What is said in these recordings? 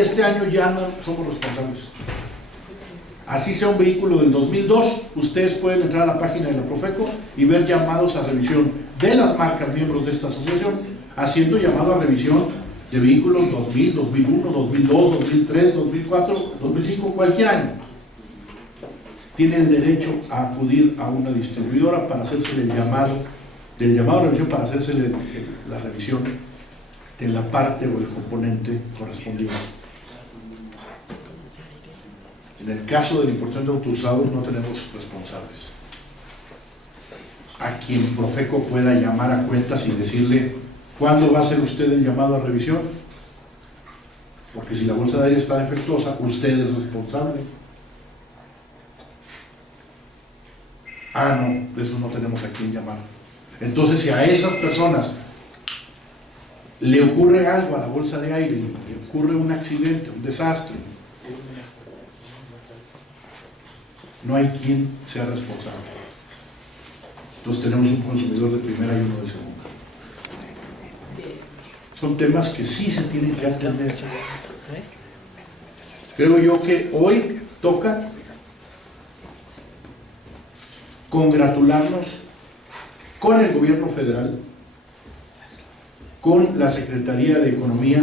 este año ya no somos responsables. Así sea un vehículo del 2002, ustedes pueden entrar a la página de la Profeco y ver llamados a revisión de las marcas miembros de esta asociación, haciendo llamado a revisión de vehículos 2000, 2001, 2002, 2003, 2004, 2005, cualquier año. Tienen derecho a acudir a una distribuidora para hacerse el llamado a revisión, para hacerse la revisión de la parte o el componente correspondiente. En el caso de la importación de autos usados no tenemos responsables. A quien Profeco pueda llamar a cuentas y decirle ¿cuándo va a hacer usted el llamado a revisión? Porque si la bolsa de aire está defectuosa, usted es responsable. No, de eso no tenemos a quien llamar. Entonces, si a esas personas le ocurre algo a la bolsa de aire, le ocurre un accidente, un desastre, no hay quien sea responsable. Entonces tenemos un consumidor de primera y uno de segunda. Son temas que sí se tienen que atender. Creo yo que hoy toca congratularnos con el gobierno federal, con la Secretaría de Economía,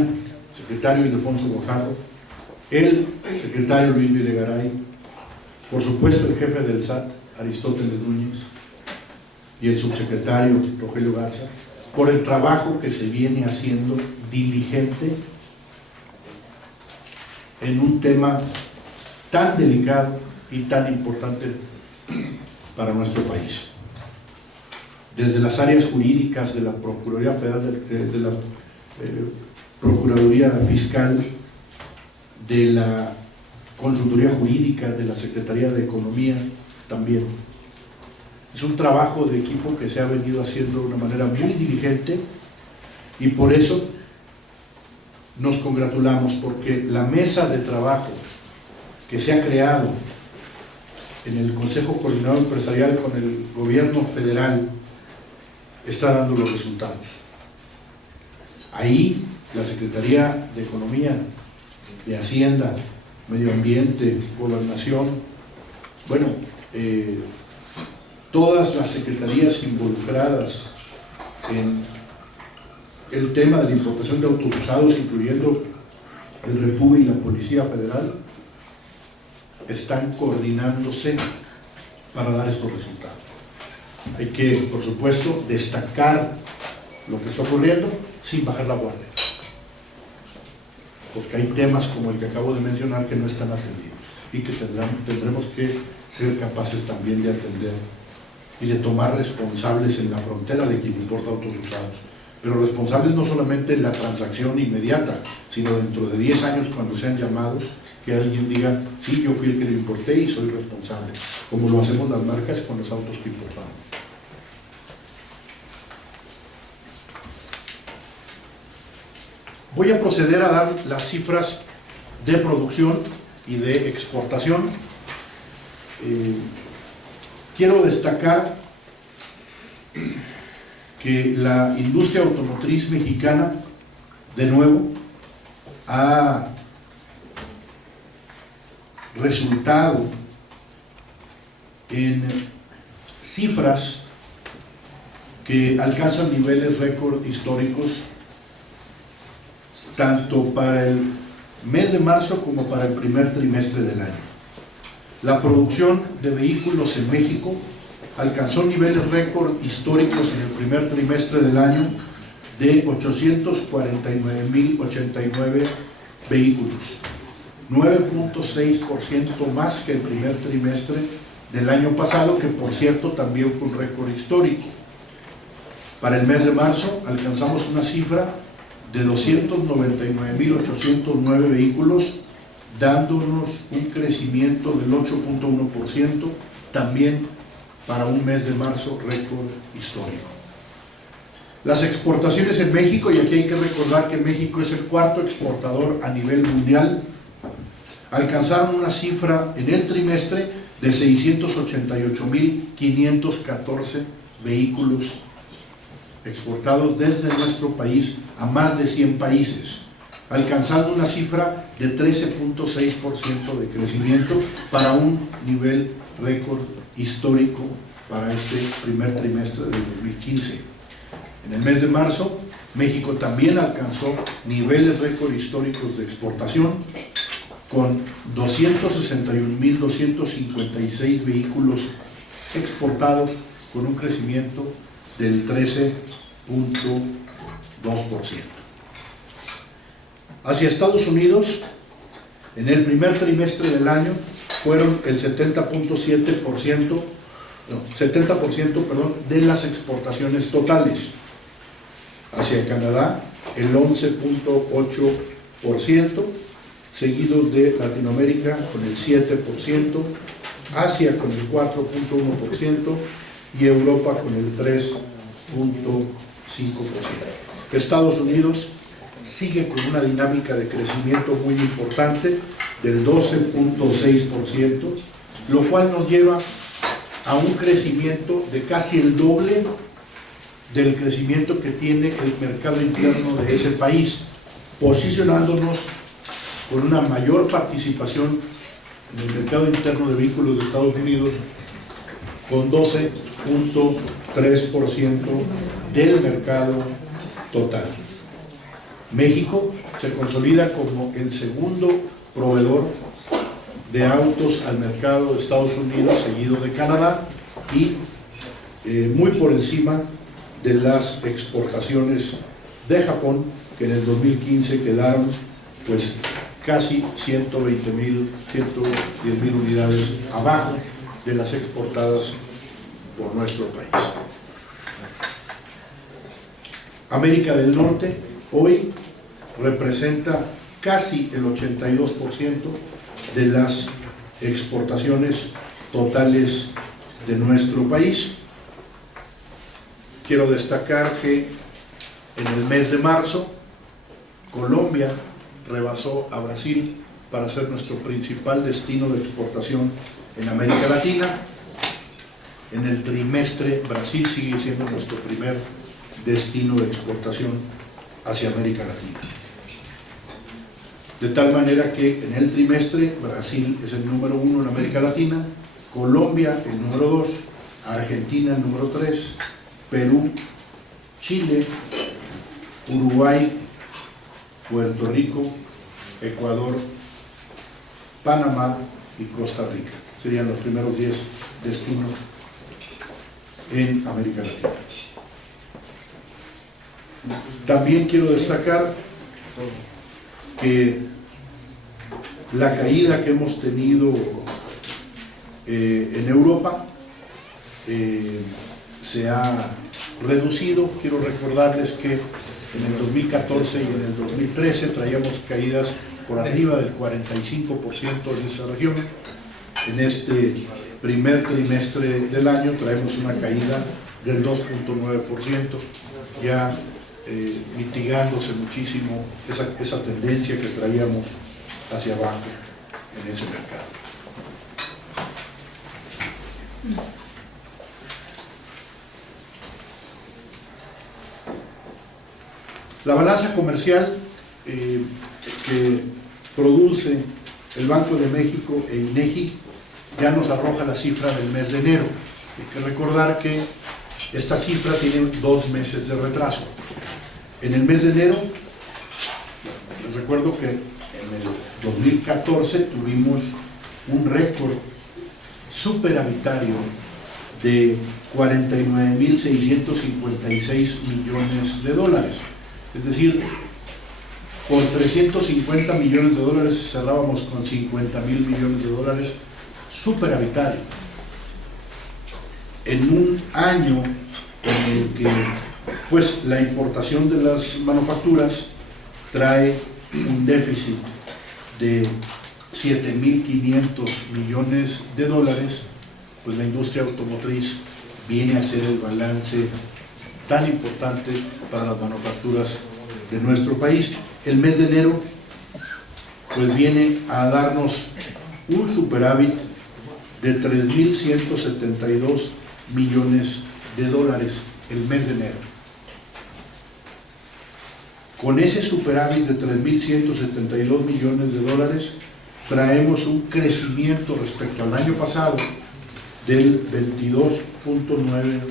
secretario Ildefonso Guajardo, el secretario Luis Videgaray, por supuesto el jefe del SAT, Aristóteles Núñez, y el subsecretario Rogelio Garza, por el trabajo que se viene haciendo diligente en un tema tan delicado y tan importante para nuestro país. Desde las áreas jurídicas de la Procuraduría Federal, de la Procuraduría Fiscal, de la Consultoría Jurídica, de la Secretaría de Economía también. Es un trabajo de equipo que se ha venido haciendo de una manera muy diligente y por eso nos congratulamos, porque la mesa de trabajo que se ha creado en el Consejo Coordinador Empresarial con el gobierno federal está dando los resultados. Ahí la Secretaría de Economía, de Hacienda, Medio Ambiente, Gobernación, bueno, todas las secretarías involucradas en el tema de la importación de autos usados, incluyendo el REPUBE y la Policía Federal, están coordinándose para dar estos resultados. Hay que, por supuesto, destacar lo que está ocurriendo sin bajar la guardia, porque hay temas como el que acabo de mencionar que no están atendidos y que tendremos que ser capaces también de atender y de tomar responsables en la frontera de quien importa autos usados, pero responsables no solamente en la transacción inmediata, sino dentro de 10 años cuando sean llamados, que alguien diga, sí, yo fui el que lo importé y soy responsable, como lo hacemos las marcas con los autos que importamos. Voy a proceder a dar las cifras de producción y de exportación. Quiero destacar que la industria automotriz mexicana, de nuevo, ha resultado en cifras que alcanzan niveles récord históricos tanto para el mes de marzo como para el primer trimestre del año. La producción de vehículos en México alcanzó niveles récord históricos en el primer trimestre del año de 849.089 vehículos, 9.6% más que el primer trimestre del año pasado, que por cierto también fue un récord histórico. Para el mes de marzo alcanzamos una cifra de 299.809 vehículos, dándonos un crecimiento del 8.1%, también para un mes de marzo récord histórico. Las exportaciones en México, y aquí hay que recordar que México es el cuarto exportador a nivel mundial, alcanzaron una cifra en el trimestre de 688.514 vehículos exportados desde nuestro país a más de 100 países, alcanzando una cifra de 13.6% de crecimiento para un nivel récord histórico para este primer trimestre del 2015. En el mes de marzo, México también alcanzó niveles récord históricos de exportación con 261.256 vehículos exportados con un crecimiento del 13.2%. Hacia Estados Unidos, en el primer trimestre del año, fueron el 70%, de las exportaciones totales. Hacia Canadá, el 11.8%, seguido de Latinoamérica con el 7%, Asia con el 4.1% y Europa con el 3.5%. Estados Unidos sigue con una dinámica de crecimiento muy importante del 12.6%, lo cual nos lleva a un crecimiento de casi el doble del crecimiento que tiene el mercado interno de ese país, posicionándonos con una mayor participación en el mercado interno de vehículos de Estados Unidos con 12.3% del mercado total. México se consolida como el segundo proveedor de autos al mercado de Estados Unidos, seguido de Canadá, y muy por encima de las exportaciones de Japón, que en el 2015 quedaron pues casi 110.000 unidades abajo de las exportadas por nuestro país. América del Norte hoy representa casi el 82% de las exportaciones totales de nuestro país. Quiero destacar que en el mes de marzo, Colombia rebasó a Brasil para ser nuestro principal destino de exportación en América Latina. En el trimestre, Brasil sigue siendo nuestro primer destino de exportación hacia América Latina. De tal manera que en el trimestre, Brasil es el número 1 en América Latina, Colombia el número 2, Argentina el número 3, Perú, Chile, Uruguay, Puerto Rico, Ecuador, Panamá y Costa Rica. Serían los primeros 10 destinos en América Latina. También quiero destacar que la caída que hemos tenido en Europa se ha reducido. Quiero recordarles que en el 2014 y en el 2013 traíamos caídas por arriba del 45% en esa región. En este primer trimestre del año traemos una caída del 2.9%, ya mitigándose muchísimo esa tendencia que traíamos hacia abajo en ese mercado. La balanza comercial que produce el Banco de México e INEGI ya nos arroja la cifra del mes de enero. Hay que recordar que esta cifra tiene 2 meses de retraso. En el mes de enero, les recuerdo que en el 2014 tuvimos un récord superavitario de 49.656 millones de dólares. Es decir, por 350 millones de dólares cerrábamos con 50.000 millones de dólares superavitarios. En un año en el que pues la importación de las manufacturas trae un déficit de 7.500 millones de dólares, pues la industria automotriz viene a ser el balance tan importante para las manufacturas de nuestro país. El mes de enero pues viene a darnos un superávit de 3.172 millones de dólares el mes de enero, Con ese superávit de 3.172 millones de dólares, traemos un crecimiento respecto al año pasado del 22.9%.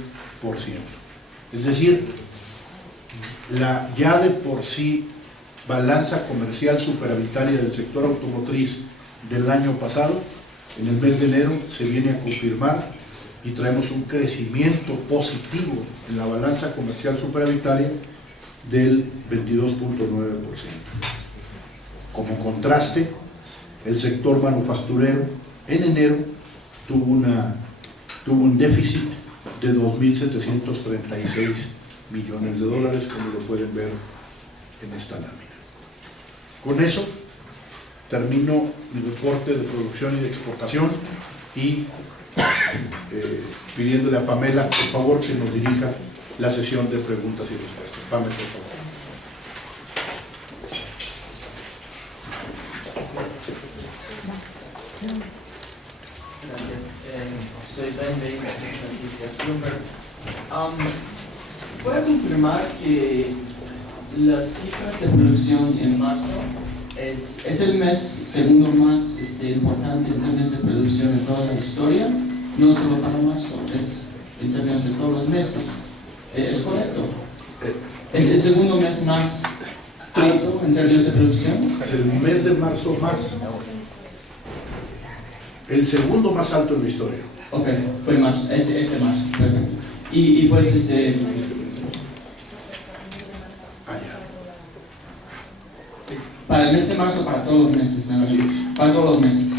Es decir, la ya de por sí balanza comercial superavitaria del sector automotriz del año pasado, en el mes de enero se viene a confirmar y traemos un crecimiento positivo en la balanza comercial superavitaria del 22.9%. Como contraste, el sector manufacturero en enero tuvo un déficit de 2.736 millones de dólares, como lo pueden ver en esta lámina. Con eso termino mi reporte de producción y de exportación y pidiéndole a Pamela, por favor, que nos dirija la sesión de preguntas y respuestas. Pamela, por favor. Gracias. Soy Ben de Noticias Bloomberg. ¿Se puede confirmar que las cifras de producción en marzo es el mes segundo más importante en términos de producción de toda la historia? No solo para marzo, es en términos de todos los meses. ¿Es correcto? ¿Es el segundo mes más alto en términos de producción? El mes de marzo más. El segundo más alto en la historia. Ok, fue marzo, este marzo, perfecto. Y pues para el mes de marzo, para todos los meses, ¿no? Para todos los meses.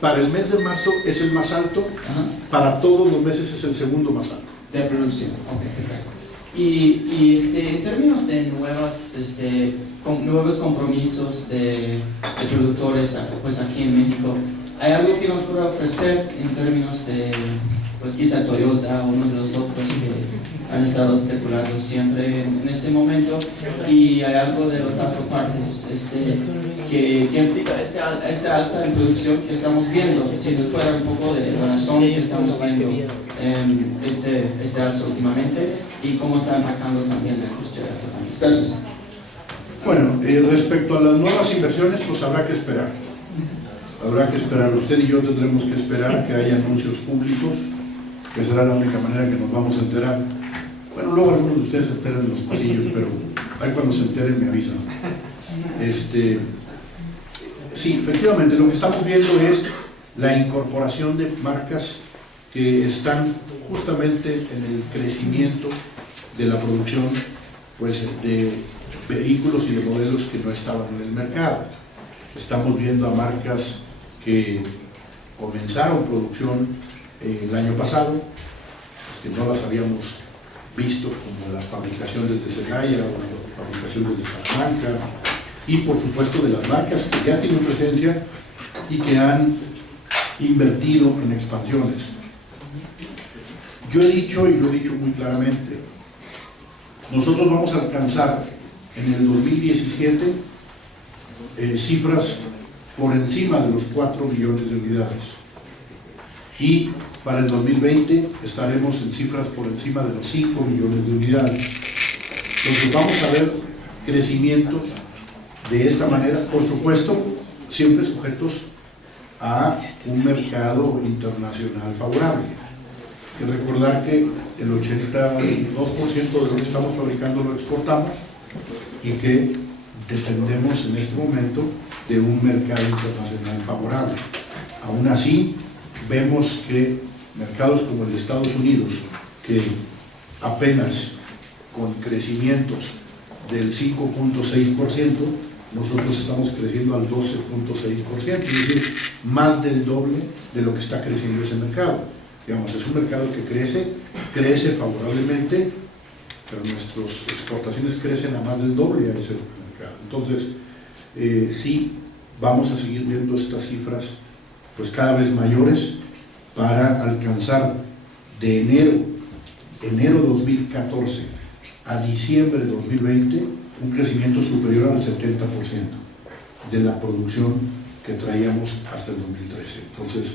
Para el mes de marzo es el más alto, Ajá. Para todos los meses es el segundo más alto. De producción, ok, perfecto. Y en términos de nuevos compromisos de productores pues aquí en México, ¿hay algo que nos pueda ofrecer en términos de, pues quizá Toyota o uno de los otros que han estado especulando siempre en este momento? Y hay algo de los autopartes que implica este alza en producción que estamos viendo, si nos fuera un poco de la razón que estamos viendo este alza últimamente y cómo está impactando también la industria de autopartes. Gracias. Bueno, respecto a las nuevas inversiones, pues habrá que esperar. Habrá que esperar. Usted y yo tendremos que esperar que haya anuncios públicos, que será la única manera que nos vamos a enterar. Bueno, luego algunos de ustedes se enteran en los pasillos, pero ahí cuando se enteren me avisan. Sí, efectivamente, lo que estamos viendo es la incorporación de marcas que están justamente en el crecimiento de la producción pues, de vehículos y de modelos que no estaban en el mercado. Estamos viendo a marcas que comenzaron producción el año pasado, pues, que no las habíamos visto, como la fabricación desde Celaya o la fabricación desde Salamanca, y por supuesto de las marcas que ya tienen presencia y que han invertido en expansiones. Yo he dicho, y lo he dicho muy claramente, nosotros vamos a alcanzar en el 2017 cifras por encima de los 4 millones de unidades, y para el 2020 estaremos en cifras por encima de los 5 millones de unidades. Entonces vamos a ver crecimientos de esta manera, por supuesto, siempre sujetos a un mercado internacional favorable. Hay que recordar que el 82% de lo que estamos fabricando lo exportamos y que dependemos en este momento de un mercado internacional favorable. Aún así, vemos que mercados como el de Estados Unidos, que apenas con crecimientos del 5.6%, nosotros estamos creciendo al 12.6%, es decir, más del doble de lo que está creciendo ese mercado. Digamos, es un mercado que crece favorablemente, pero nuestras exportaciones crecen a más del doble a ese mercado. Entonces, sí, vamos a seguir viendo estas cifras pues cada vez mayores para alcanzar de enero 2014 a diciembre de 2020 un crecimiento superior al 70% de la producción que traíamos hasta el 2013. Entonces,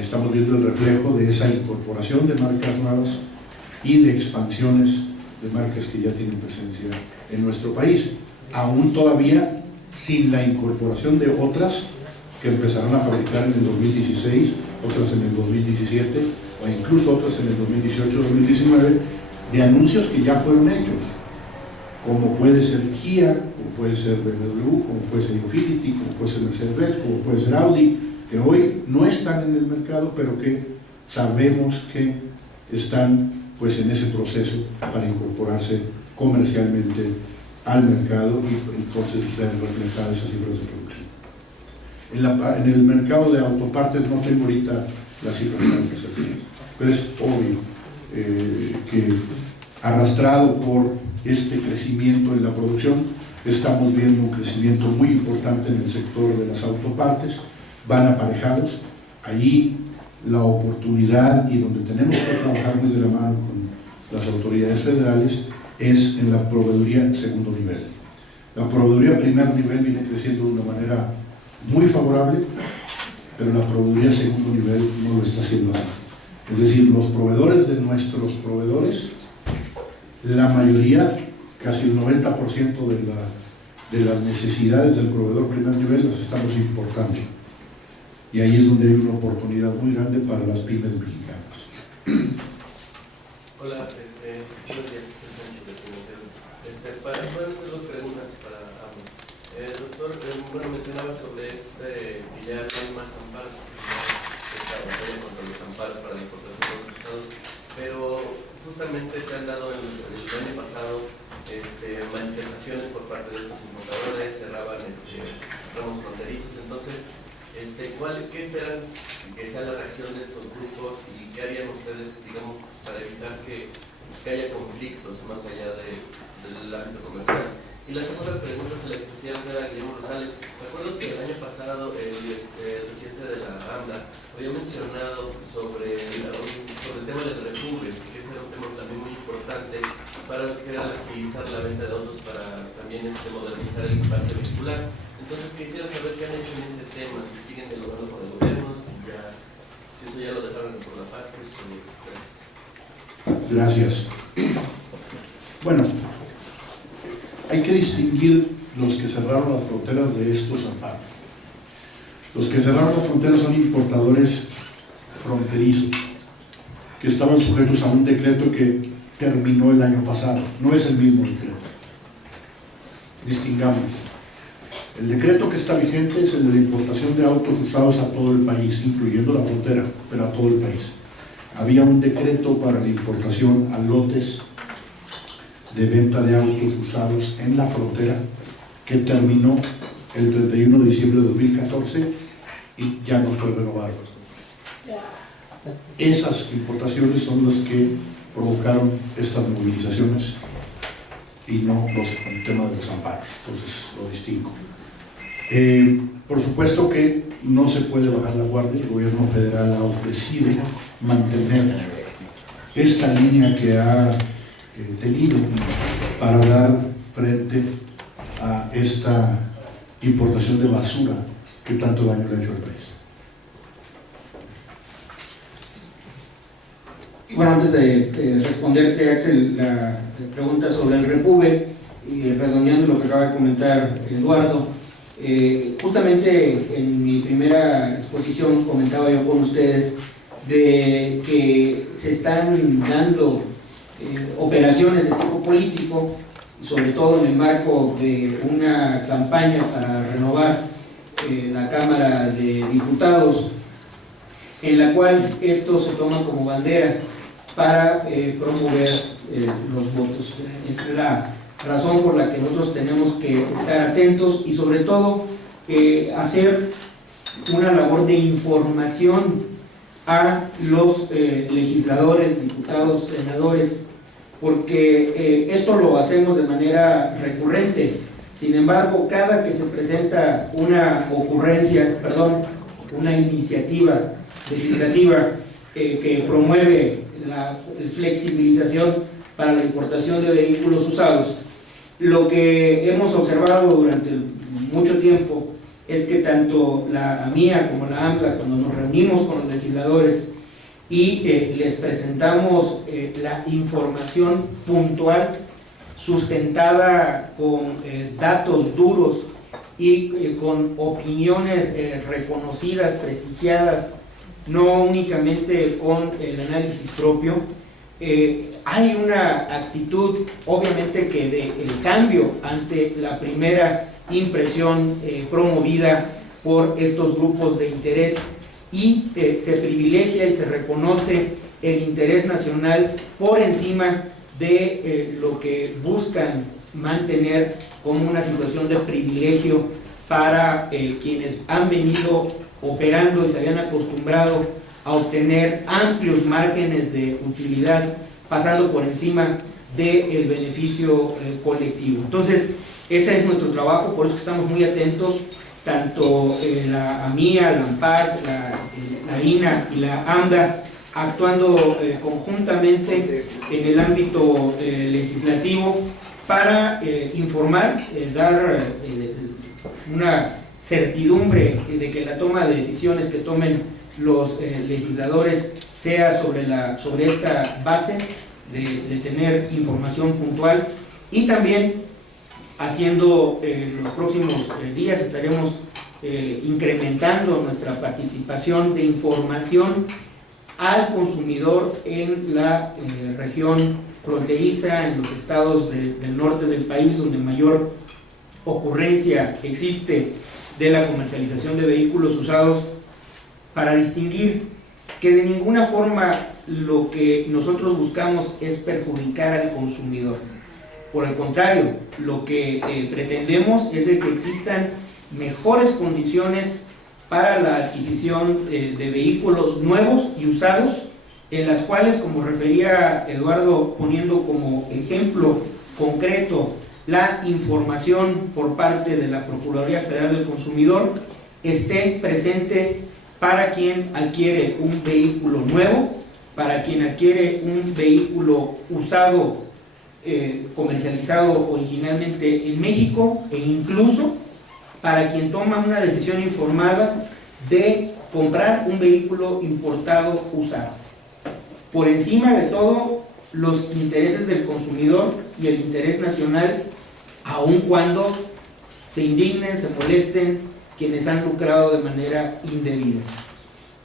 estamos viendo el reflejo de esa incorporación de marcas nuevas y de expansiones de marcas que ya tienen presencia en nuestro país, aún todavía sin la incorporación de otras que empezarán a fabricar en el 2016, otras en el 2017 o incluso otras en el 2018-2019, de anuncios que ya fueron hechos, como puede ser Kia, como puede ser BMW, como puede ser Infiniti, como puede ser Mercedes-Benz, como puede ser Audi, que hoy no están en el mercado, pero que sabemos que están pues en ese proceso para incorporarse comercialmente al mercado y entonces reflejar esas cifras de producción. En el mercado de autopartes no tengo ahorita las cifras exactas, pero es obvio que arrastrado por este crecimiento en la producción, estamos viendo un crecimiento muy importante en el sector de las autopartes, van aparejados. Allí la oportunidad y donde tenemos que trabajar muy de la mano con las autoridades federales es en la proveeduría segundo nivel. La proveeduría primer nivel viene creciendo de una manera muy favorable, pero la proveeduría segundo nivel no lo está haciendo así. Es decir, los proveedores de nuestros proveedores, la mayoría, casi el 90% de las necesidades del proveedor primer nivel las estamos importando. Y ahí es donde hay una oportunidad muy grande para las pymes mexicanas. Hola, buenos días, Sánchez de Financiero. Para hacer dos preguntas para ambos. Doctor, bueno, mencionaba sobre que ya no hay más amparos, esta batalla contra los amparos para la importación de los estados, pero justamente se han dado el año pasado manifestaciones por parte de estos importadores, cerraban ramos fronterizos. Entonces, ¿qué esperan que sea la reacción de estos grupos y qué harían ustedes, digamos, para evitar que haya conflictos más allá del ámbito comercial? Y la segunda pregunta se la quisiera hacer a Guillermo Rosales. Me acuerdo que el año pasado el presidente de la AMLA había mencionado sobre el tema del recubre, que ese era un tema también muy importante para agilizar la venta de autos, para también modernizar el parque vehicular. Entonces quisiera saber qué han hecho en ese tema, si siguen dialogando con el gobierno, si eso ya lo dejaron por la paz. Gracias. Bueno, hay que distinguir los que cerraron las fronteras de estos amparos. Los que cerraron las fronteras son importadores fronterizos, que estaban sujetos a un decreto que terminó el año pasado. No es el mismo decreto. Distingamos. El decreto que está vigente es el de la importación de autos usados a todo el país, incluyendo la frontera, pero a todo el país. Había un decreto para la importación a lotes de venta de autos usados en la frontera que terminó el 31 de diciembre de 2014 y ya no fue renovado. Esas importaciones son las que provocaron estas movilizaciones y no el tema de los amparos. Entonces lo distingo. Por supuesto que no se puede bajar la guardia. El gobierno federal ha ofrecido mantener esta línea que ha tenido para dar frente a esta importación de basura que tanto daño le ha hecho al país. Bueno, antes de responderte, Axel, la pregunta sobre el Repube, y redondeando lo que acaba de comentar Eduardo, justamente en mi primera exposición comentaba yo con ustedes de que se están dando operaciones de tipo político, sobre todo en el marco de una campaña para renovar la Cámara de Diputados, en la cual esto se toma como bandera para promover los votos. Esa es la razón por la que nosotros tenemos que estar atentos y sobre todo hacer una labor de información a los legisladores, diputados, senadores, porque esto lo hacemos de manera recurrente. Sin embargo, cada que se presenta una una iniciativa legislativa que promueve la flexibilización para la importación de vehículos usados, lo que hemos observado durante mucho tiempo es que tanto la AMIA como la AMLA, cuando nos reunimos con los legisladores, y les presentamos la información puntual sustentada con datos duros y con opiniones reconocidas, prestigiadas, no únicamente con el análisis propio. Hay una actitud, obviamente, que el cambio ante la primera impresión promovida por estos grupos de interés, y se privilegia y se reconoce el interés nacional por encima de lo que buscan mantener como una situación de privilegio para quienes han venido operando y se habían acostumbrado a obtener amplios márgenes de utilidad, pasando por encima del beneficio colectivo. Entonces, ese es nuestro trabajo, por eso que estamos muy atentos, tanto la AMIA, la AMPAC, la INA y la AMDA, actuando conjuntamente en el ámbito legislativo para informar, dar una certidumbre de que la toma de decisiones que tomen los legisladores sea sobre esta base de tener información puntual, y también haciendo en los próximos días estaremos incrementando nuestra participación de información al consumidor en la región fronteriza, en los estados del norte del país, donde mayor ocurrencia existe de la comercialización de vehículos usados, para distinguir que de ninguna forma lo que nosotros buscamos es perjudicar al consumidor. Por el contrario, lo que pretendemos es de que existan mejores condiciones para la adquisición de vehículos nuevos y usados, en las cuales, como refería Eduardo, poniendo como ejemplo concreto la información por parte de la Procuraduría Federal del Consumidor, esté presente para quien adquiere un vehículo nuevo, para quien adquiere un vehículo usado, comercializado originalmente en México, e incluso para quien toma una decisión informada de comprar un vehículo importado usado. Por encima de todo, los intereses del consumidor y el interés nacional, aun cuando se indignen, se molesten quienes han lucrado de manera indebida.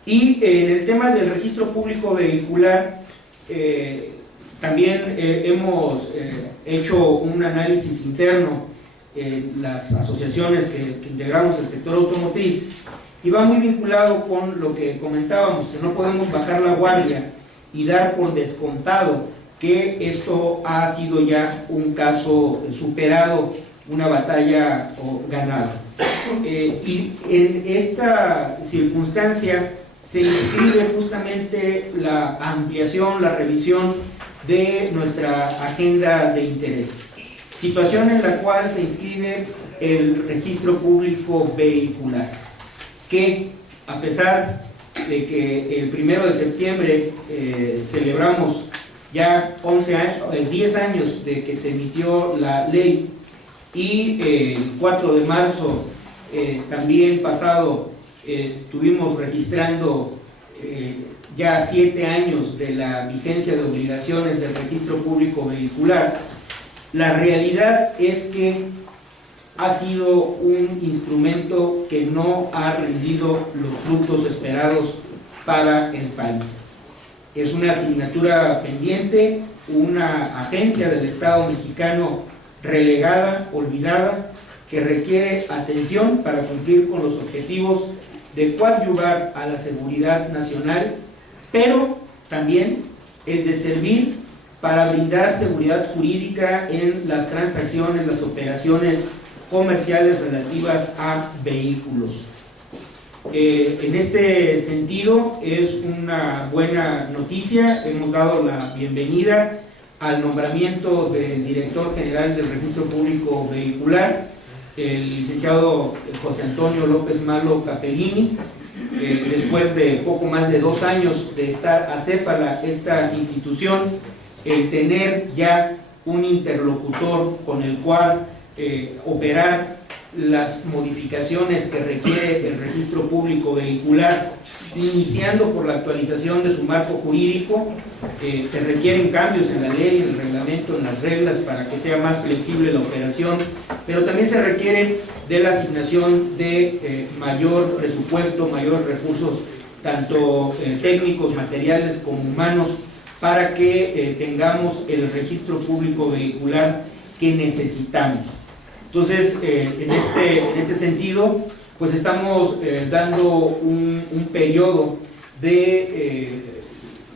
Y en el tema del registro público vehicular, también hemos hecho un análisis interno en las asociaciones que integramos el sector automotriz, y va muy vinculado con lo que comentábamos, que no podemos bajar la guardia y dar por descontado que esto ha sido ya un caso superado, una batalla ganada. Y en esta circunstancia se inscribe justamente la ampliación, la revisión de nuestra agenda de interés. Situación en la cual se inscribe el registro público vehicular, que a pesar de que el 1 de septiembre celebramos ya 10 años de que se emitió la ley, y el 4 de marzo también pasado estuvimos registrando ya 7 años de la vigencia de obligaciones del registro público vehicular. La realidad es que ha sido un instrumento que no ha rendido los frutos esperados para el país. Es una asignatura pendiente, una agencia del Estado mexicano relegada, olvidada, que requiere atención para cumplir con los objetivos de coadyuvar a la seguridad nacional, pero también el de servir para brindar seguridad jurídica en las transacciones, las operaciones comerciales relativas a vehículos. En este sentido, es una buena noticia. Hemos dado la bienvenida al nombramiento del director general del Registro Público Vehicular, el licenciado José Antonio López Malo Capellini. Después de poco más de 2 años de estar acéfala esta institución, el tener ya un interlocutor con el cual operar las modificaciones que requiere el registro público vehicular, iniciando por la actualización de su marco jurídico. Se requieren cambios en la ley, en el reglamento, en las reglas para que sea más flexible la operación, pero también se requiere de la asignación de mayor presupuesto, mayores recursos, tanto técnicos, materiales como humanos, para que tengamos el registro público vehicular que necesitamos. Entonces, en este sentido, pues estamos dando un periodo de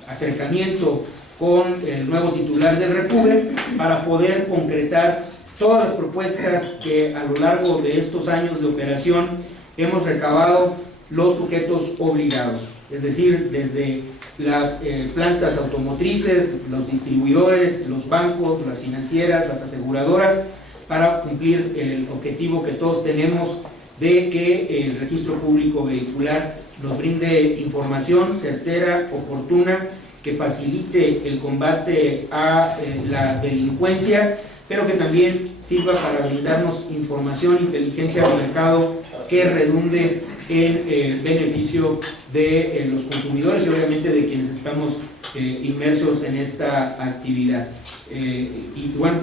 acercamiento con el nuevo titular del REPUBE para poder concretar todas las propuestas que a lo largo de estos años de operación hemos recabado los sujetos obligados, es decir, desde las plantas automotrices, los distribuidores, los bancos, las financieras, las aseguradoras, para cumplir el objetivo que todos tenemos de que el registro público vehicular nos brinde información certera, oportuna, que facilite el combate a la delincuencia, pero que también sirva para brindarnos información, inteligencia del mercado que redunde en beneficio de los consumidores y obviamente de quienes estamos inmersos en esta actividad. Y bueno,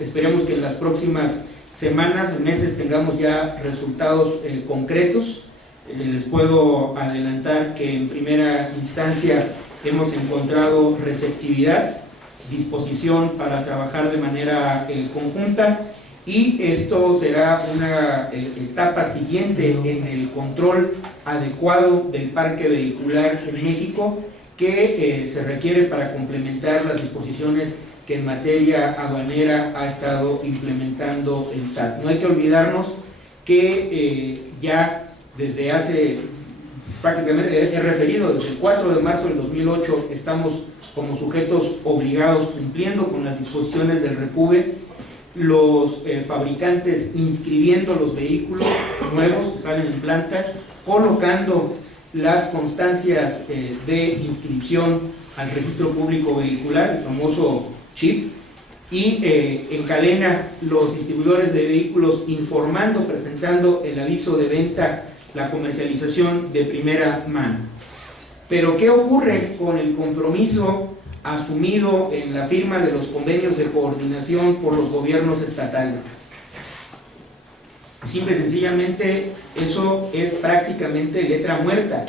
esperemos que en las próximas semanas, meses, tengamos ya resultados concretos. Les puedo adelantar que en primera instancia hemos encontrado receptividad, disposición para trabajar de manera conjunta, y esto será una etapa siguiente en el control adecuado del parque vehicular en México, que se requiere para complementar las disposiciones que en materia aduanera ha estado implementando el SAT. No hay que olvidarnos que ya desde hace, prácticamente he referido, desde el 4 de marzo del 2008 estamos como sujetos obligados cumpliendo con las disposiciones del REPUBE, los fabricantes inscribiendo los vehículos nuevos que salen en planta, colocando las constancias de inscripción al registro público vehicular, el famoso chip, y en cadena los distribuidores de vehículos informando, presentando el aviso de venta, la comercialización de primera mano. Pero ¿qué ocurre con el compromiso asumido en la firma de los convenios de coordinación por los gobiernos estatales? Simple y sencillamente, eso es prácticamente letra muerta,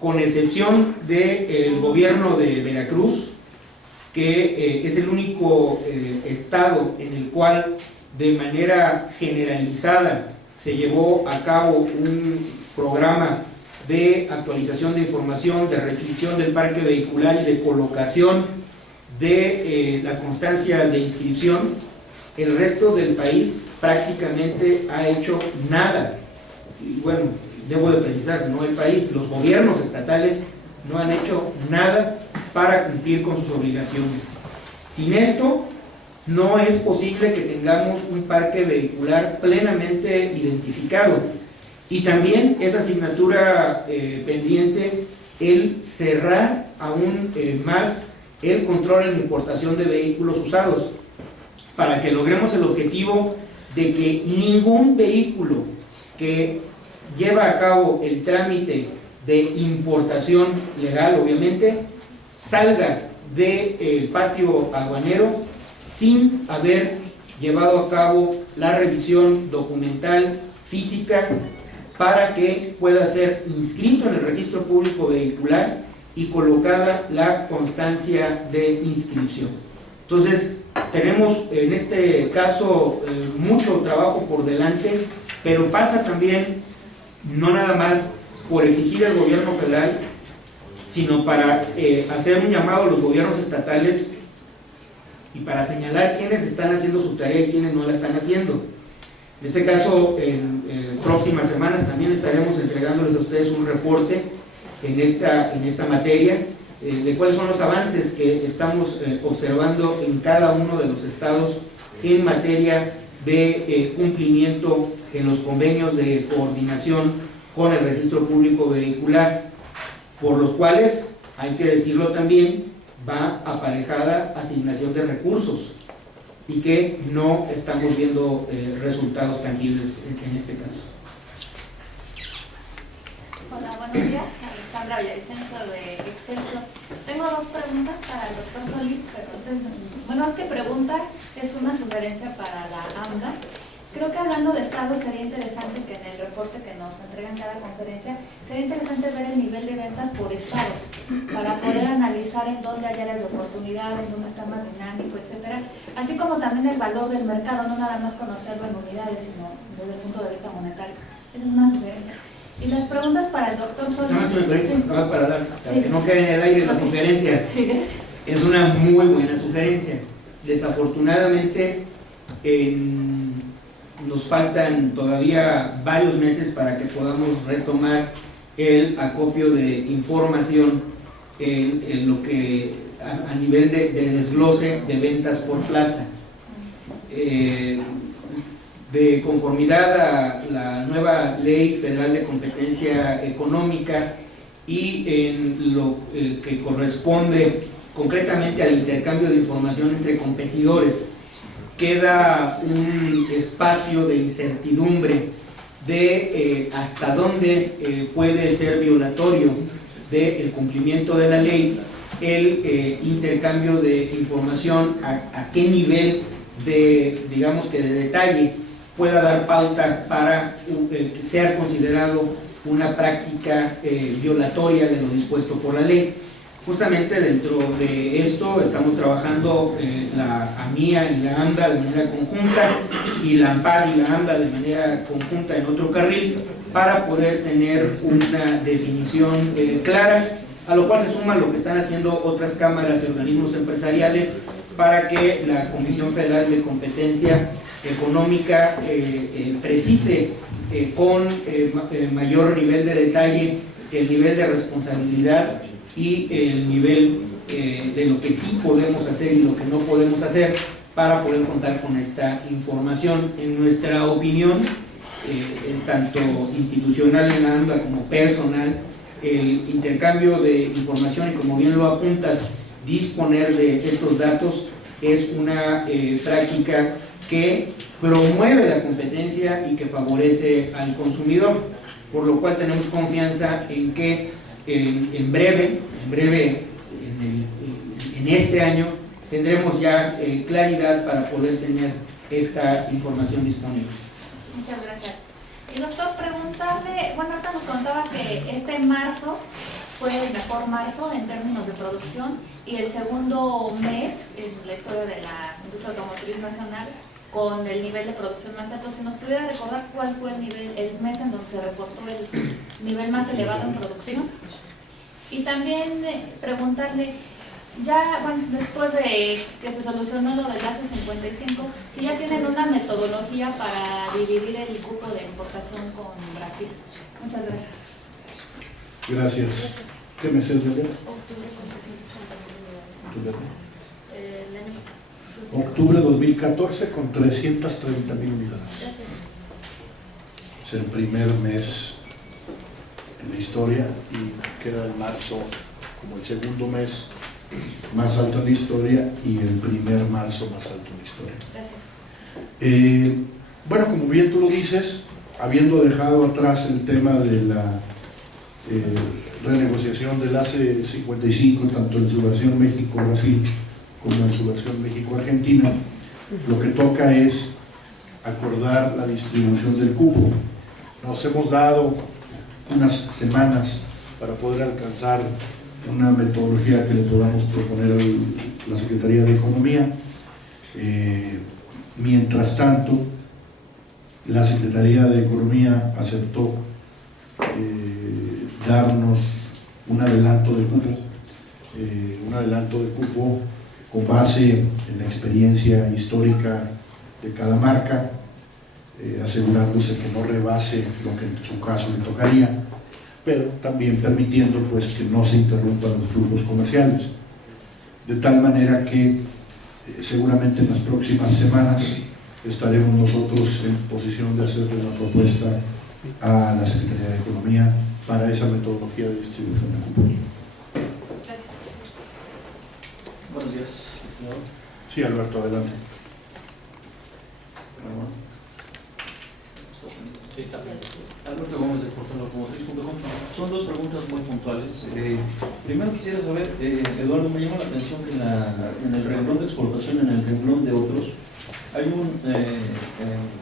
con excepción del gobierno de Veracruz, que es el único estado en el cual de manera generalizada se llevó a cabo un programa de actualización de información, de requisición del parque vehicular y de colocación de la constancia de inscripción. El resto del país prácticamente ha hecho nada. Y bueno, debo de precisar, no el país, los gobiernos estatales no han hecho nada para cumplir con sus obligaciones. Sin esto, no es posible que tengamos un parque vehicular plenamente identificado. Y también es asignatura pendiente el cerrar aún más el control en la importación de vehículos usados, para que logremos el objetivo de que ningún vehículo que lleva a cabo el trámite de importación legal, obviamente, salga del patio aduanero sin haber llevado a cabo la revisión documental física para que pueda ser inscrito en el registro público vehicular y colocada la constancia de inscripción. Entonces, tenemos en este caso mucho trabajo por delante, pero pasa también no nada más por exigir al gobierno federal, sino para hacer un llamado a los gobiernos estatales y para señalar quiénes están haciendo su tarea y quiénes no la están haciendo. En este caso, en próximas semanas también estaremos entregándoles a ustedes un reporte en esta materia, de cuáles son los avances que estamos observando en cada uno de los estados en materia de cumplimiento en los convenios de coordinación con el registro público vehicular, por los cuales, hay que decirlo también, va aparejada asignación de recursos. y que no estamos viendo resultados tangibles en este caso. Hola, buenos días. Alexandra Villavicencio de Excelsior. Tengo dos preguntas para el doctor Solís, pero antes, más que pregunta, es una sugerencia para la AMDA. Creo que hablando de estados sería interesante que en el reporte que nos entregan cada conferencia, sería interesante ver el nivel de ventas por estados, para poder analizar en dónde hay áreas de oportunidad, en dónde está más dinámico, etcétera, así como también el valor del mercado, no nada más conocerlo en unidades, sino desde el punto de vista monetario. Esa es una sugerencia. Y las preguntas para el doctor Solís. No, Sí. para que no quede en el aire la sugerencia. Sí, gracias. Es una muy buena sugerencia. Desafortunadamente, nos faltan todavía varios meses para que podamos retomar el acopio de información en lo que a nivel de desglose de ventas por plaza. De conformidad a la nueva Ley Federal de Competencia Económica y en lo que corresponde concretamente al intercambio de información entre competidores, queda un espacio de incertidumbre de hasta dónde puede ser violatorio del cumplimiento de la ley el intercambio de información, a qué nivel de, digamos que de detalle pueda dar pauta para que sea considerado una práctica violatoria de lo dispuesto por la ley. Justamente dentro de esto estamos trabajando la AMIA y la AMDA de manera conjunta y la AMPAR y la AMDA de manera conjunta en otro carril para poder tener una definición clara, a lo cual se suma lo que están haciendo otras cámaras y organismos empresariales para que la Comisión Federal de Competencia Económica precise con mayor nivel de detalle el nivel de responsabilidad y el nivel de lo que sí podemos hacer y lo que no podemos hacer para poder contar con esta información. En nuestra opinión, tanto institucional en la AMBA como personal, el intercambio de información y, como bien lo apuntas, disponer de estos datos es una práctica que promueve la competencia y que favorece al consumidor, por lo cual tenemos confianza en que en breve en este año tendremos ya claridad para poder tener esta información disponible. Muchas gracias. Y doctor, preguntarle, bueno, ahorita nos contaba que este marzo fue el mejor marzo en términos de producción y el segundo mes en la historia de la industria automotriz nacional con el nivel de producción más alto. Si nos pudiera recordar cuál fue el mes en donde se reportó el nivel más elevado en producción. Y también preguntarle, ya bueno, después de que se solucionó lo del ACE 55, si ya tienen una metodología para dividir el cupo de importación con Brasil. Muchas gracias. Gracias. ¿Qué meses de leer? Octubre 2014 con 330,000 unidades. Es el primer mes en la historia y queda en marzo como el segundo mes más alto en la historia y el primer marzo más alto en la historia. Gracias. Bueno, como bien tú lo dices, habiendo dejado atrás el tema de la renegociación del ACE 55, tanto en su versión México-Brasil como en su versión México-Argentina, lo que toca es acordar la distribución del cupo. Nos hemos dado unas semanas para poder alcanzar una metodología que le podamos proponer a la Secretaría de Economía. Mientras tanto, la Secretaría de Economía aceptó darnos un adelanto de cupo con base en la experiencia histórica de cada marca, asegurándose que no rebase lo que en su caso le tocaría, pero también permitiendo pues que no se interrumpan los flujos comerciales, de tal manera que seguramente en las próximas semanas estaremos nosotros en posición de hacerle una propuesta a la Secretaría de Economía para esa metodología de distribución de cupos. Buenos días, estimado. Sí, Alberto, adelante. Alberto Gómez de portalautomotriz.com. Son dos preguntas muy puntuales. Primero quisiera saber, Eduardo, me llama la atención que en el renglón de exportación, en el renglón de otros, hay un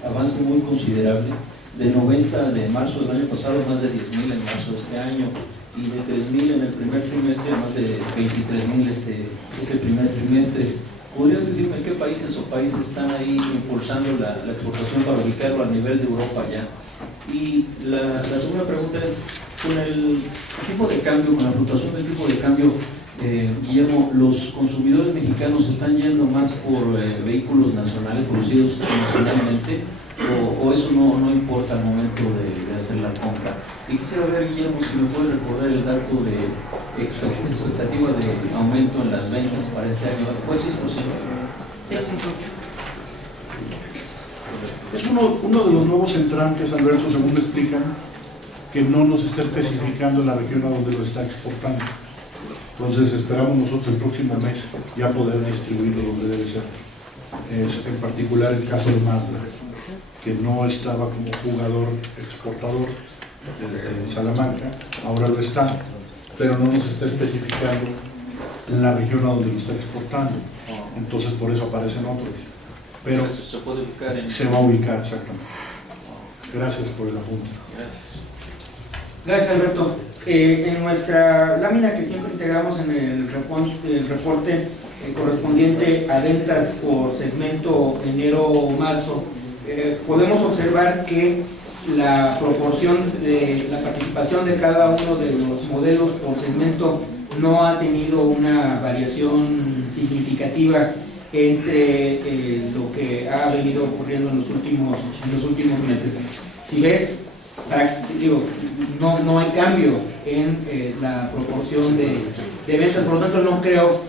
avance muy considerable de 90 de marzo del año pasado, más de 10.000 en marzo de este año, y de 3.000 en el primer trimestre, más de 23.000 este primer trimestre. ¿Podrías decirme qué países están ahí impulsando la exportación para ubicarlo al nivel de Europa ya? Y la segunda pregunta es, con el tipo de cambio, con la fluctuación del tipo de cambio, Guillermo, ¿los consumidores mexicanos están yendo más por vehículos nacionales, producidos nacionalmente, o eso no importa al momento de hacer la compra? Y quisiera ver, Guillermo, si me puede recordar el dato de expectativa de aumento en las ventas para este año. ¿Pues sí es posible? Sí. Es uno de los nuevos entrantes, Alberto, según me explican, que no nos está especificando la región a donde lo está exportando. Entonces esperamos nosotros el próximo mes ya poder distribuirlo donde debe ser. Es en particular el caso de Mazda, que no estaba como jugador exportador desde Salamanca, ahora lo está, pero no nos está especificando la región a donde lo está exportando. Entonces por eso aparecen otros. Pero se puede ubicar en... se va a ubicar exactamente. Gracias por el apunte. Gracias, Alberto. En nuestra lámina que siempre integramos en el reporte correspondiente a ventas por segmento enero-marzo, podemos observar que la proporción de la participación de cada uno de los modelos por segmento no ha tenido una variación significativa entre lo que ha venido ocurriendo en los últimos meses. Si ves, no hay cambio en la proporción de ventas, por lo tanto no creo,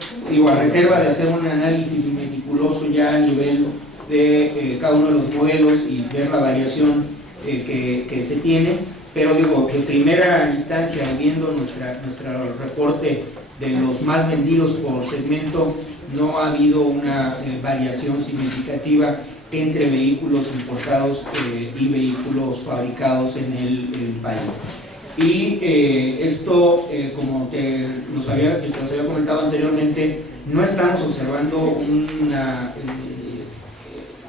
a reserva de hacer un análisis meticuloso ya a nivel de cada uno de los modelos y ver la variación que se tiene, pero de primera instancia, viendo nuestro reporte de los más vendidos por segmento, no ha habido una variación significativa entre vehículos importados y vehículos fabricados en el país. Y esto, como nos había comentado anteriormente, no estamos observando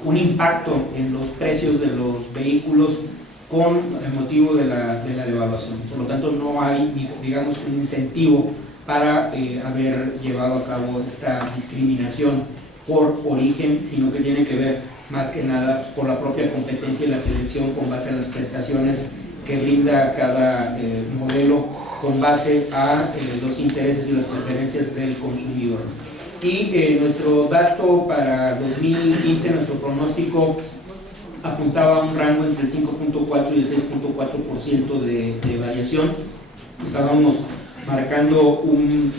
un impacto en los precios de los vehículos con el motivo de la devaluación. Por lo tanto, no hay, digamos, un incentivo para haber llevado a cabo esta discriminación por origen, sino que tiene que ver más que nada por la propia competencia y la selección con base a las prestaciones que brinda cada modelo con base a los intereses y las preferencias del consumidor. Y nuestro dato para 2015, nuestro pronóstico apuntaba a un rango entre el 5.4 y el 6.4% de variación. Estábamos marcando un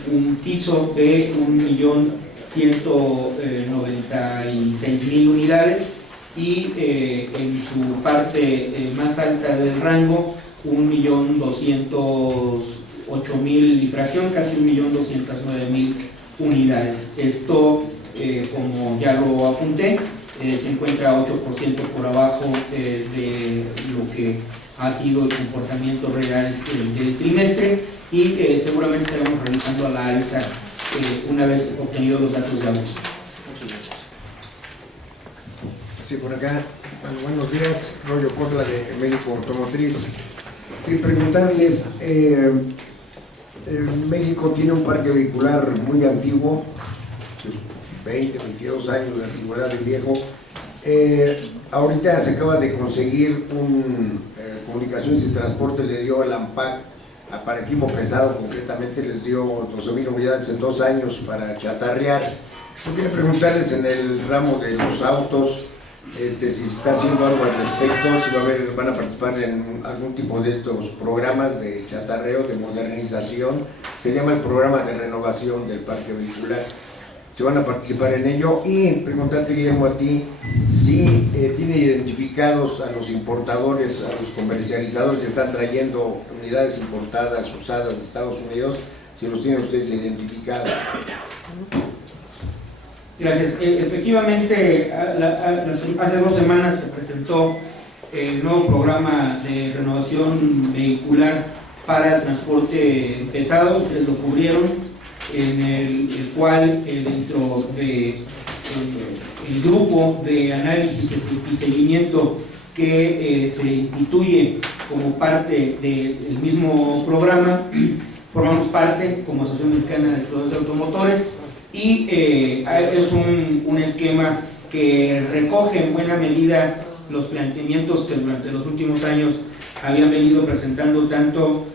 piso de 1.196.000 unidades y en su parte más alta del rango 1.208.000 y fracción, casi 1.209.000 unidades. Esto, como ya lo apunté, se encuentra 8% por abajo de lo que ha sido el comportamiento real del trimestre, y seguramente estaremos revisando a la alza una vez obtenidos los datos de agosto. Sí, por acá. Bueno, buenos días, Rollo Corla de México Automotriz. Sí, preguntarles, México tiene un parque vehicular muy antiguo, 20, 22 años de antigüedad del viejo. Ahorita se acaba de conseguir Comunicaciones y Transporte, le dio al ANPAC, para equipo pesado concretamente, les dio 12.000 unidades en 2 años para chatarrear. Yo quería preguntarles en el ramo de los autos, si se está haciendo algo al respecto, si van a participar en algún tipo de estos programas de chatarreo, de modernización. Se llama el programa de renovación del parque vehicular. Se van a participar en ello. Y preguntarte, Guillermo, a ti, si tiene identificados a los importadores, a los comercializadores que están trayendo unidades importadas, usadas de Estados Unidos, si los tienen ustedes identificados. Gracias. Efectivamente, hace 2 semanas se presentó el nuevo programa de renovación vehicular para el transporte pesado. Ustedes lo cubrieron, en el cual dentro de el grupo de análisis y seguimiento que se instituye como parte del mismo programa, formamos parte como Asociación Mexicana de Estudiantes Automotores, y es un esquema que recoge en buena medida los planteamientos que durante los últimos años habían venido presentando tanto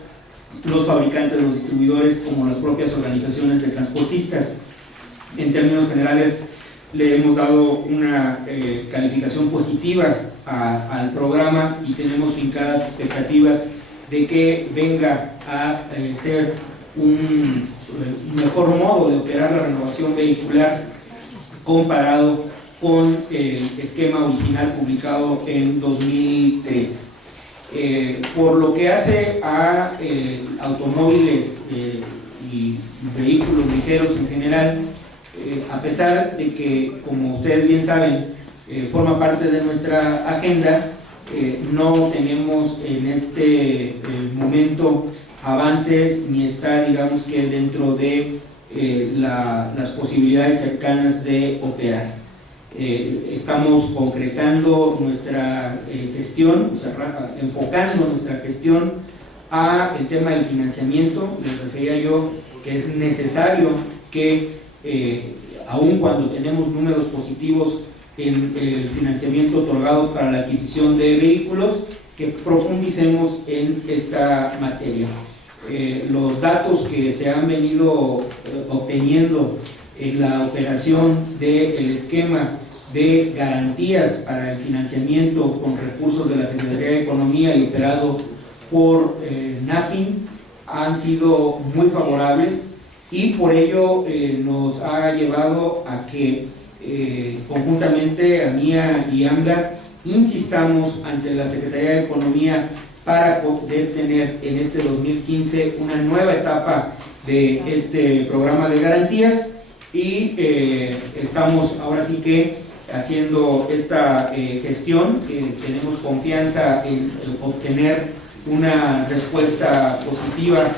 los fabricantes, los distribuidores, como las propias organizaciones de transportistas. En términos generales, le hemos dado una calificación positiva al programa y tenemos fincadas expectativas de que venga a ser un mejor modo de operar la renovación vehicular comparado con el esquema original publicado en 2003. Por lo que hace a automóviles y vehículos ligeros en general, a pesar de que, como ustedes bien saben, forma parte de nuestra agenda, no tenemos en este momento avances ni está, digamos que, dentro de las posibilidades cercanas de operar. Estamos concretando nuestra gestión, o sea, enfocando nuestra gestión a el tema del financiamiento. Les refería yo que es necesario que aun cuando tenemos números positivos en el financiamiento otorgado para la adquisición de vehículos, que profundicemos en esta materia. Los datos que se han venido obteniendo en la operación del esquema de garantías para el financiamiento con recursos de la Secretaría de Economía y operado por NAFIN han sido muy favorables, y por ello nos ha llevado a que conjuntamente a MIA y AMDA insistamos ante la Secretaría de Economía para poder tener en este 2015 una nueva etapa de este programa de garantías, y estamos ahora sí que haciendo esta gestión. Tenemos confianza en obtener una respuesta positiva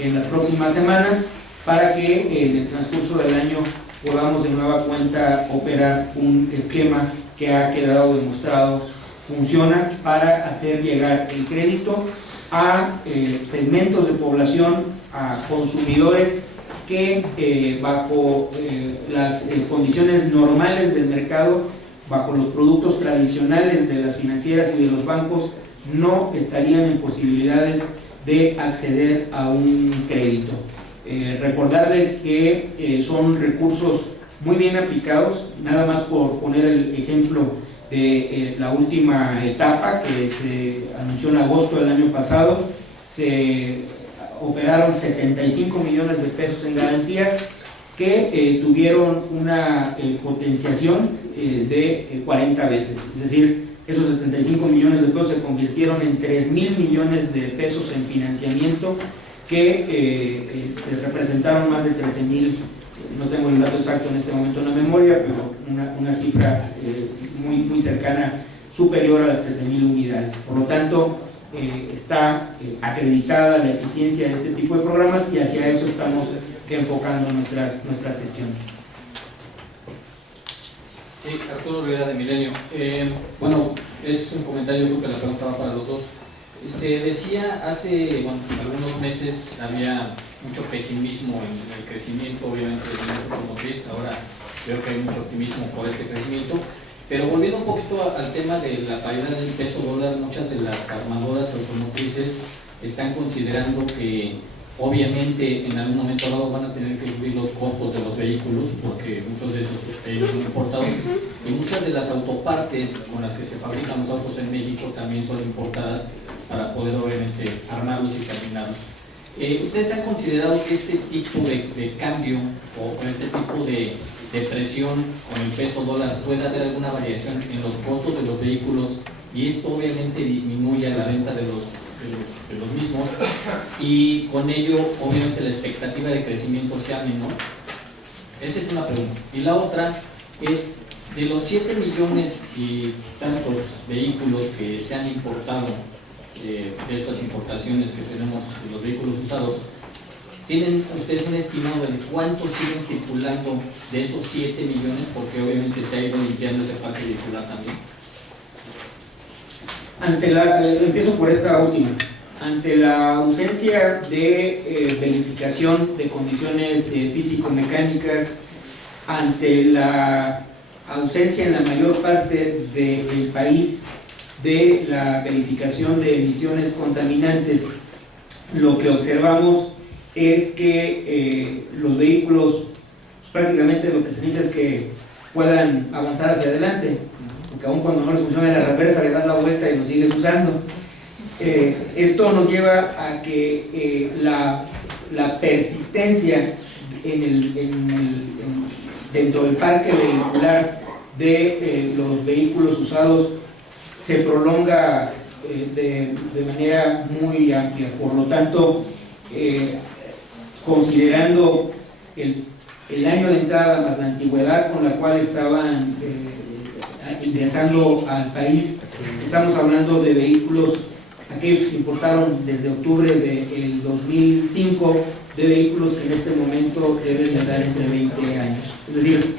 en las próximas semanas para que en el transcurso del año podamos de nueva cuenta operar un esquema que ha quedado demostrado funciona para hacer llegar el crédito a segmentos de población, a consumidores que bajo las condiciones normales del mercado, bajo los productos tradicionales de las financieras y de los bancos, no estarían en posibilidades de acceder a un crédito. Recordarles que son recursos muy bien aplicados. Nada más por poner el ejemplo de la última etapa que se anunció en agosto del año pasado, se operaron 75 millones de pesos en garantías que tuvieron una potenciación de 40 veces, es decir, esos 75 millones de pesos se convirtieron en 3,000 millones de pesos en financiamiento que representaron más de 13,000, no tengo el dato exacto en este momento en la memoria, pero una cifra muy cercana, superior a las 13,000 unidades. Por lo tanto, está acreditada la eficiencia de este tipo de programas y hacia eso estamos enfocando nuestras gestiones. Sí, Arturo Rivera de Milenio. Bueno, es un comentario, creo que la pregunta va para los dos. Se decía hace algunos meses, había mucho pesimismo en el crecimiento, obviamente, de la industria automotriz. Ahora veo que hay mucho optimismo por este crecimiento. Pero volviendo un poquito al tema de la paridad del peso dólar, muchas de las armadoras automotrices están considerando que obviamente en algún momento dado van a tener que subir los costos de los vehículos, porque muchos de esos ellos son importados, y muchas de las autopartes con las que se fabrican los autos en México también son importadas para poder obviamente armarlos y terminarlos. ¿Ustedes han considerado que este tipo de cambio o este tipo de presión con el peso dólar puede haber alguna variación en los costos de los vehículos, y esto obviamente disminuye la venta de los mismos, y con ello obviamente la expectativa de crecimiento sea menor? Esa es una pregunta. Y la otra es de los 7 millones y tantos vehículos que se han importado, de estas importaciones que tenemos de los vehículos usados, ¿tienen ustedes un estimado de cuántos siguen circulando de esos 7 millones? Porque obviamente se ha ido limpiando ese parque vehicular también. Empiezo por esta última. Ante la ausencia de verificación de condiciones físico-mecánicas, ante la ausencia en la mayor parte del país de la verificación de emisiones contaminantes, lo que observamos es que los vehículos, prácticamente lo que se necesita es que puedan avanzar hacia adelante, porque aun cuando no les funciona la reversa, le das la vuelta y lo sigues usando. Esto nos lleva a que la persistencia dentro del parque vehicular de los vehículos usados se prolonga de manera muy amplia. Por lo tanto, considerando el año de entrada más la antigüedad con la cual estaban ingresando al país, estamos hablando de vehículos, aquellos que se importaron desde octubre del 2005, de vehículos que en este momento deben de dar entre 20 años. Es decir,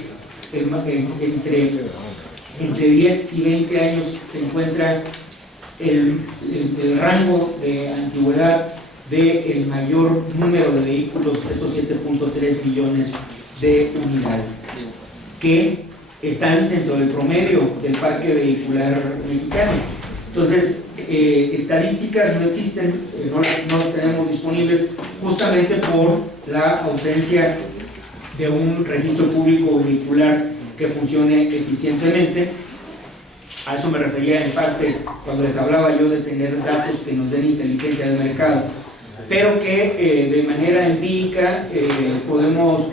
entre 10 y 20 años se encuentra el rango de antigüedad del mayor número de vehículos, estos 7.3 millones de unidades, que están dentro del promedio del parque vehicular mexicano. Entonces, estadísticas no existen, no las tenemos disponibles, justamente por la ausencia de un registro público vehicular que funcione eficientemente. A eso me refería en parte cuando les hablaba yo de tener datos que nos den inteligencia del mercado, pero que de manera empírica podemos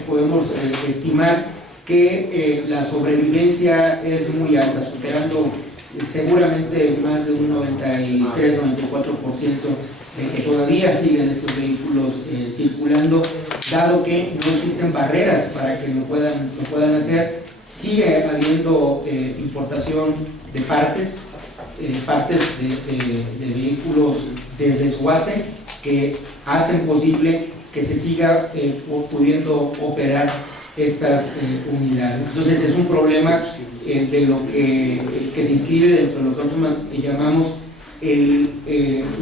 estimar que la sobrevivencia es muy alta, superando seguramente más de un 93-94% de que todavía siguen estos vehículos circulando, dado que no existen barreras para que lo puedan hacer. Sigue habiendo importación de partes de vehículos desde su base que hacen posible que se siga pudiendo operar estas unidades. Entonces es un problema de lo que se inscribe dentro de lo que nosotros llamamos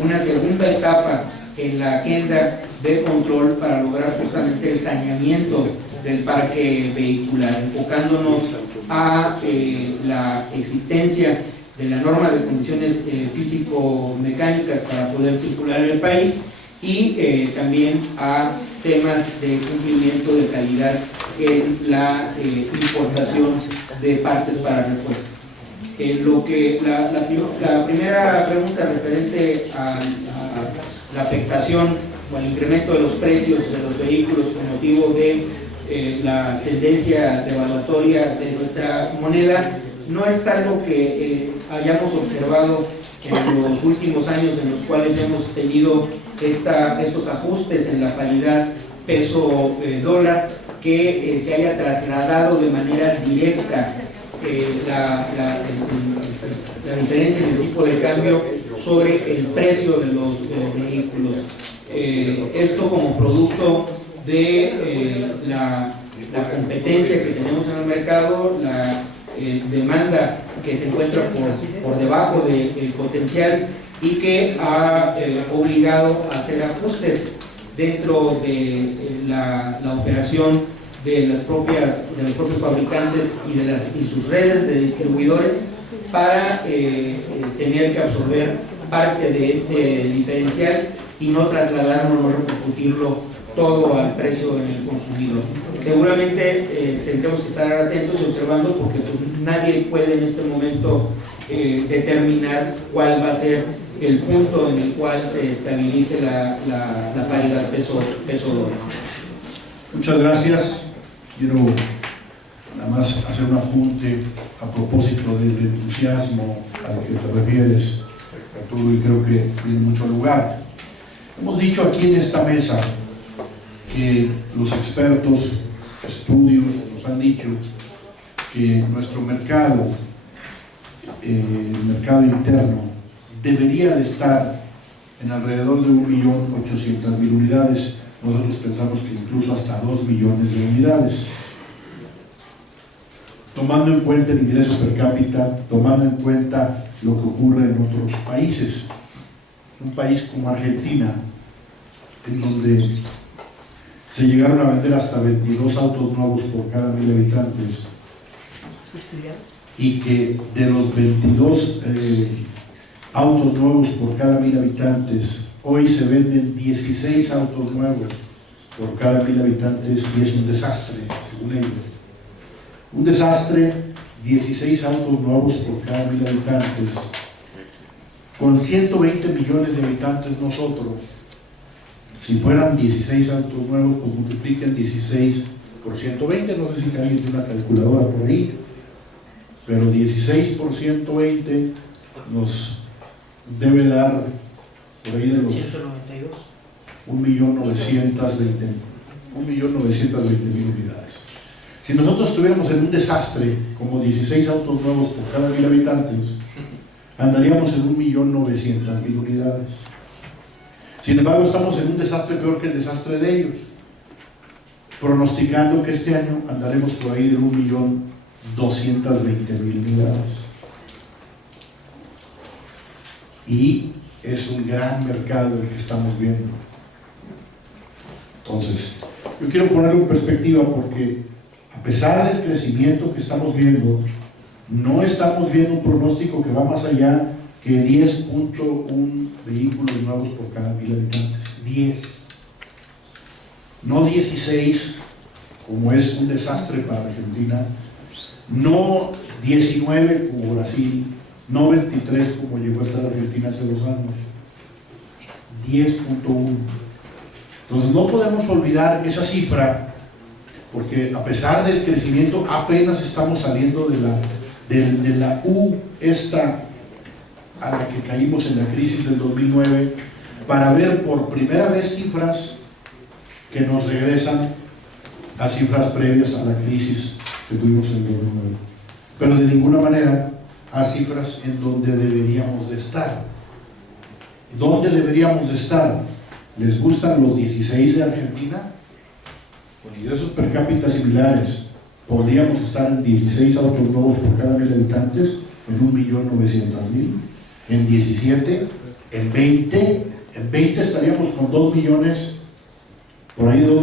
una segunda etapa en la agenda de control para lograr justamente el saneamiento del parque vehicular, enfocándonos a la existencia de la norma de condiciones físico-mecánicas para poder circular en el país y también a temas de cumplimiento de calidad en la importación de partes para repuesto. La primera pregunta referente a la afectación o al incremento de los precios de los vehículos con motivo de la tendencia devaluatoria de nuestra moneda, no es algo que hayamos observado en los últimos años, en los cuales hemos tenido estos ajustes en la paridad peso-dólar, que se haya trasladado de manera directa la diferencia en el tipo de cambio sobre el precio de los vehículos. Esto como producto de la competencia que tenemos en el mercado, la demanda que se encuentra por debajo del potencial y que ha obligado a hacer ajustes dentro de la operación de los propios fabricantes y sus redes de distribuidores para tener que absorber parte de este diferencial y no trasladarlo, no repercutirlo todo al precio del consumidor. Seguramente tendremos que estar atentos y observando, porque pues, nadie puede en este momento determinar cuál va a ser el punto en el cual se estabilice la paridad peso-dólar. Muchas gracias. Quiero nada más hacer un apunte a propósito del entusiasmo al que te refieres, Arturo, y creo que tiene mucho lugar. Hemos dicho aquí en esta mesa que los expertos, estudios nos han dicho que nuestro mercado, el mercado interno, debería de estar en alrededor de 1.800.000 unidades. Nosotros pensamos que incluso hasta 2 millones de unidades. Tomando en cuenta el ingreso per cápita, tomando en cuenta lo que ocurre en otros países. Un país como Argentina, en donde se llegaron a vender hasta 22 autos nuevos por cada 1.000 habitantes, y que de los 22 autos nuevos por cada 1.000 habitantes, hoy se venden 16 autos nuevos por cada 1.000 habitantes, y es un desastre, según ellos. Un desastre, 16 autos nuevos por cada 1.000 habitantes. Con 120 millones de habitantes nosotros, si fueran 16 autos nuevos, pues multipliquen 16 por 120, no sé si alguien tiene una calculadora por ahí, pero 16 por 120 nos debe dar por ahí de los 1.920.000 unidades. Si nosotros estuviéramos en un desastre, como 16 autos nuevos por cada 1.000 habitantes, andaríamos en 1.900.000 unidades. Sin embargo, estamos en un desastre peor que el desastre de ellos, pronosticando que este año andaremos por ahí de 1.220.000 unidades. Y es un gran mercado el que estamos viendo. Entonces, yo quiero ponerlo en perspectiva porque a pesar del crecimiento que estamos viendo, no estamos viendo un pronóstico que va más allá que 10.1 vehículos nuevos por cada 1.000 habitantes. 10. No 16, como es un desastre para Argentina. No 19 como Brasil. No 23 como llegó a estar Argentina hace 2 años. 10.1. Entonces no podemos olvidar esa cifra, porque a pesar del crecimiento apenas estamos saliendo de la U esta a la que caímos en la crisis del 2009, para ver por primera vez cifras que nos regresan a cifras previas a la crisis que tuvimos en el 2009, pero de ninguna manera a cifras en donde deberíamos de estar. ¿Dónde deberíamos de estar? ¿Les gustan los 16 de Argentina? Con ingresos per cápita similares, podríamos estar en 16 autos nuevos por cada 1.000 habitantes, en 1.900.000. En 17, en 20 estaríamos con 2 millones, por ahí 2